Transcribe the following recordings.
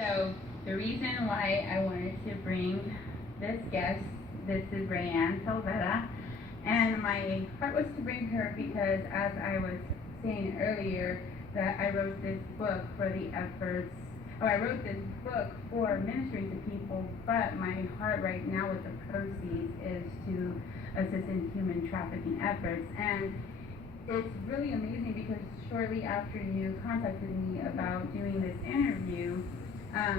So the reason why I wanted to bring this guest, this is Rayanne Salvetta, and my heart was to bring her because, as I was saying earlier, that I wrote this book for the efforts. Oh, I wrote this book for ministering to people, but my heart right now with the proceeds is to assist in human trafficking efforts. And it's really amazing because shortly after you contacted me about doing this interview, I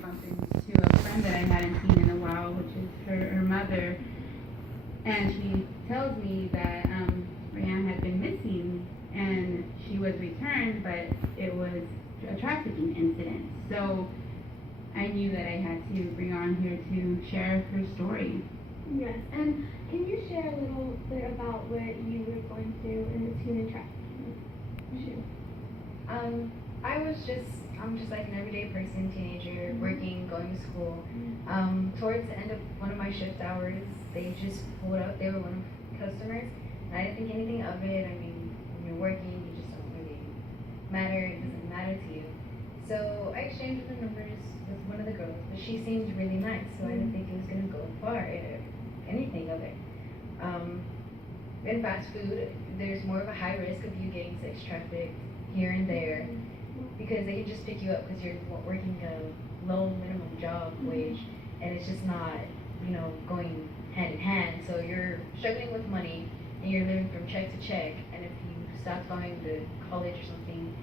bumped into a friend that I hadn't seen in a while, which is her mother, and she tells me that Rihanna had been missing and she was returned, but it was a trafficking incident. So I knew that I had to bring her on here to share her story. Yes, and can you share a little bit about what you were going through in the human trafficking issue? I'm just like an everyday person, teenager, working, going to school. Towards the end of one of my shift hours, they just pulled up. They were one of the customers, and I didn't think anything of it. I mean, when you're working, you just don't really matter. It doesn't matter to you. So I exchanged the numbers with one of the girls, but she seemed really nice, so I didn't think it was gonna go far, anything of it. In fast food, there's more of a high risk of you getting sex trafficked here and there, because they can just pick you up because you're working a low minimum job wage, and it's just not, going hand in hand. So you're struggling with money, and you're living from check to check, and if you stop going to college or something,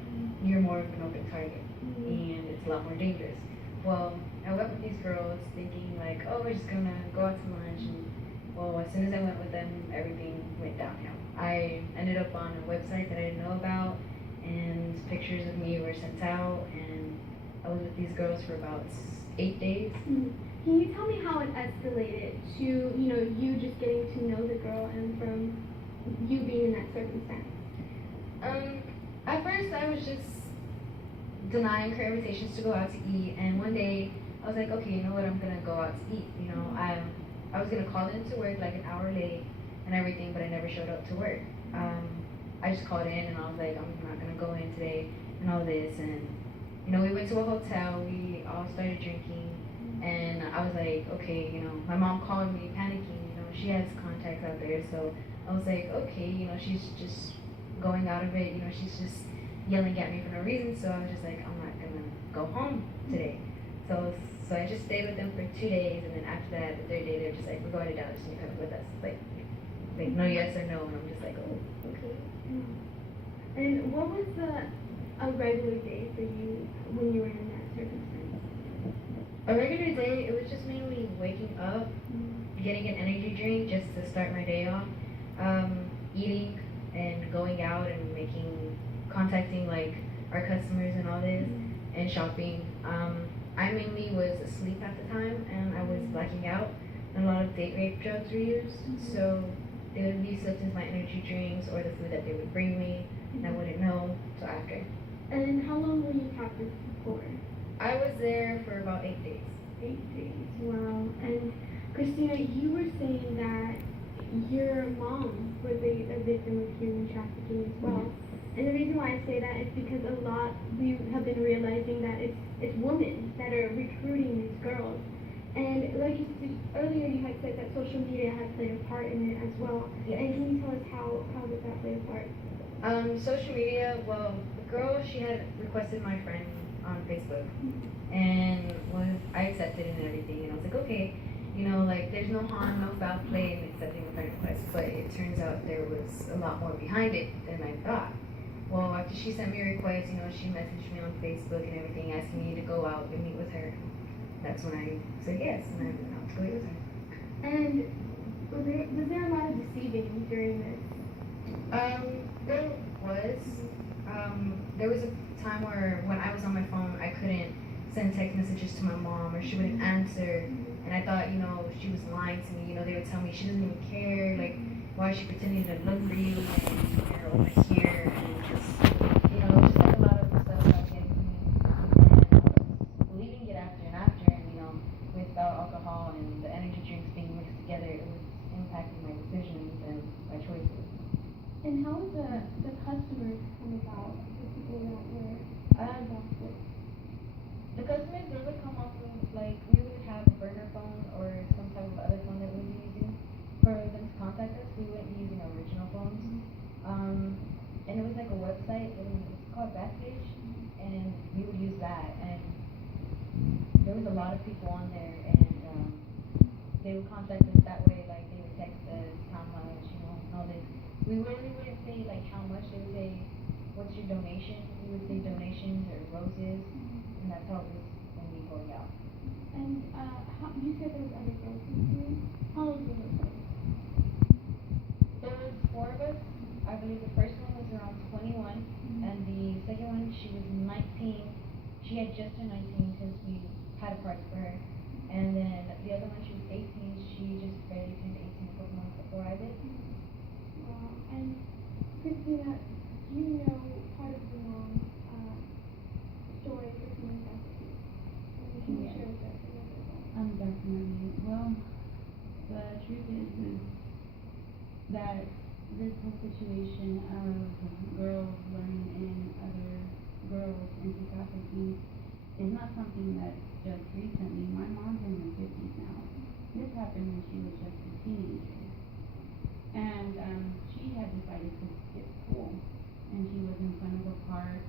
you're more of an open target, and it's a lot more dangerous. Well, I went with these girls thinking like, oh, we're just gonna go out to lunch, and well, as soon as I went with them, everything went downhill. I ended up on a website that I didn't know about, and pictures of me were sent out, and I was with these girls for about 8 days. Can you tell me how it escalated to, you just getting to know the girl and from you being in that circumstance? At first I was just denying her invitations to go out to eat, and one day I was like, okay, you know what, I'm gonna go out to eat. I was gonna call in to work like an hour late and everything, but I never showed up to work. I just called in and I was like, I'm not gonna go in today and all this, and we went to a hotel, we all started drinking, and I was like, okay, my mom called me panicking, she has contacts out there, so I was like, okay, she's just going out of it, she's just yelling at me for no reason, so I was just like, I'm not gonna go home today. So I just stayed with them for 2 days, and then after that, the third day, they're just like, we're going to Dallas, and you're coming with us. Like no yes or no, and I'm just like, oh, okay. And what was a regular day for you when you were in that circumstance? A regular day, it was just mainly waking up, getting an energy drink just to start my day off, eating and going out and contacting like our customers and all this, and shopping. I mainly was asleep at the time, and I was blacking out, and a lot of date rape drugs were used, so they would be slipped into my energy drinks or the food that they would bring me, and I wouldn't know till after. And how long were you captive for? I was there for about 8 days. 8 days, wow. And Christina, you were saying that your mom was a victim of human trafficking as well. And the reason why I say that is because we have been realizing that it's women that are recruiting these girls. And like earlier, you had said that social media had played a part in it as well. Yes. And can you tell us how did that play a part? Social media, well, the girl, she had requested my friend on Facebook, and I accepted it and everything, and I was like, okay, there's no harm, no foul play in accepting a friend request, but it turns out there was a lot more behind it than I thought. Well, after she sent me a request, she messaged me on Facebook and everything, asking me to go out and meet with her. That's when I said yes, and I went out to go meet with her. And was there a lot of deceiving during this? There was. There was a time where when I was on my phone, I couldn't send text messages to my mom, or she wouldn't answer, and I thought, she was lying to me. They would tell me she doesn't even care, like, why is she pretending to look for you, and you're over here, and just like a lot of stuff I was getting from me, and believing it after and after, and without alcohol and the energy drinks being mixed together, it was impacting my decisions and my choices. And how did the customers come about, the people that were involved with? The customers website. It's called Backpage, and we would use that. And there was a lot of people on there, and they would contact us that way. Like they would text us how much, and all this. We really wouldn't say like how much. They would say, "What's your donation?" We would say donations or roses, and that's how it was when we going out. And you said there was other girls in here. How old were those girls? There was 4 of us. I believe the first one was around 21, and the second one she was 19. She had just turned 19 because we had a party for her. And then the other one, she was 18. She just barely turned 18 a couple months before I did. Wow. And Christina, do you know part of the mom's story for human trafficking? And can you Yes. share with us a little bit about it? Definitely. Well, the truth is that this whole situation of girls learning in other girls into trafficking is not something that's just recently. My mom's in her 50s now. This happened when she was just a teenager. And she had decided to skip school. And she was in front of a park.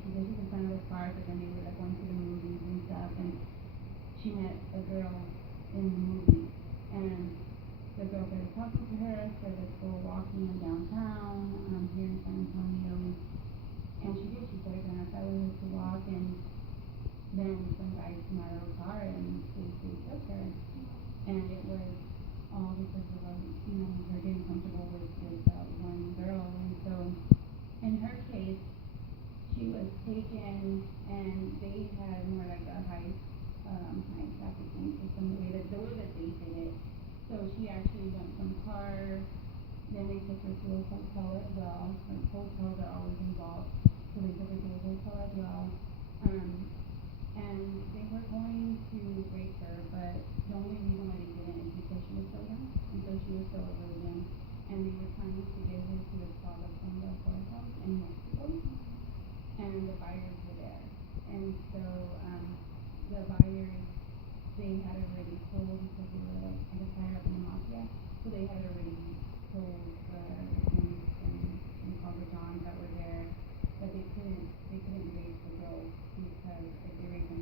She said she was in front of a park, but then they were like going to the movies and stuff. And she met a girl in the movie. And the girl started talking to her, said let's go walking downtown here in San Antonio. And she did. She started going outside with her to walk. And then some guys came out of a car and they took her. And it was all because of her getting comfortable with one girl. And so in her case, she was taken and they had more like a high trafficking system, the way that they did it. So she actually went from car, then they took her to a hotel as well. Like hotels are always involved. So they took her to a hotel as well. And they were going to rape her, but the only reason why they didn't is because she was so young. And so she was still a virgin. And they were trying to get her to install us in the courthouse in Mexico. And the buyers were there. And so the buyers, they had already told, because they were like, I guess higher up in the mafia, so they had already told the and Father John that were there that they couldn't raise the girls because if they raised them